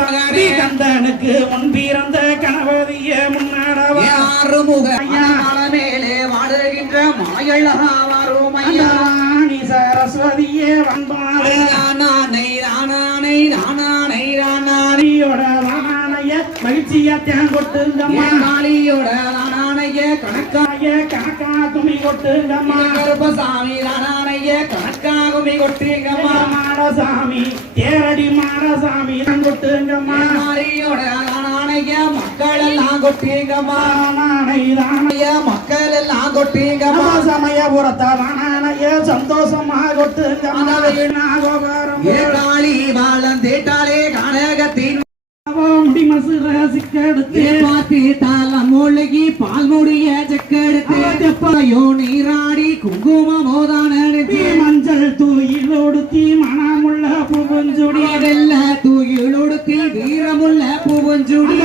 மகனே கந்தனுக்கு முன் பிறந்த கணபதிய முன்னாடவா ஆறுமுக மேலே வாடுகின்ற மாயழகாவாரோமையா சரஸ்வதியே வந்தானே நானே நானே நானே நானோட வானானைய மகிழ்ச்சியத்தான் கொட்டுங்கம்மா காளியோட நானானைய கணக்காய கணக்கா துணி கொட்டுங்கம்மா கருப்பசாமி நானானைய கணக்கா குமி கொட்டுங்கம்மா மாடசாமி தேரடி மாடசாமி கொட்டுங்கம்மா மாரியோட நானானைய மக்கள் எல்லாம் கொட்டுங்கம்மா நானை ராமைய மக்கள் எல்லாம் கொட்டுங்கம்மா சமயபுரத்த வானானைய சந்தோஷமா கொட்டுங்கம்மா நாகோபுரம் காளி பாலம் தேட்டாலே கனகத்தின் மூழ்கி பால் முடிய செக்கெடுத்து நீராடி குங்குமம் மோதான மஞ்சள் தூயிலொடுத்தி மனமுள்ள பூவஞ்சுடி வெள்ள தூயிலொடுத்தி வீரமுள்ள பூவஞ்சுடி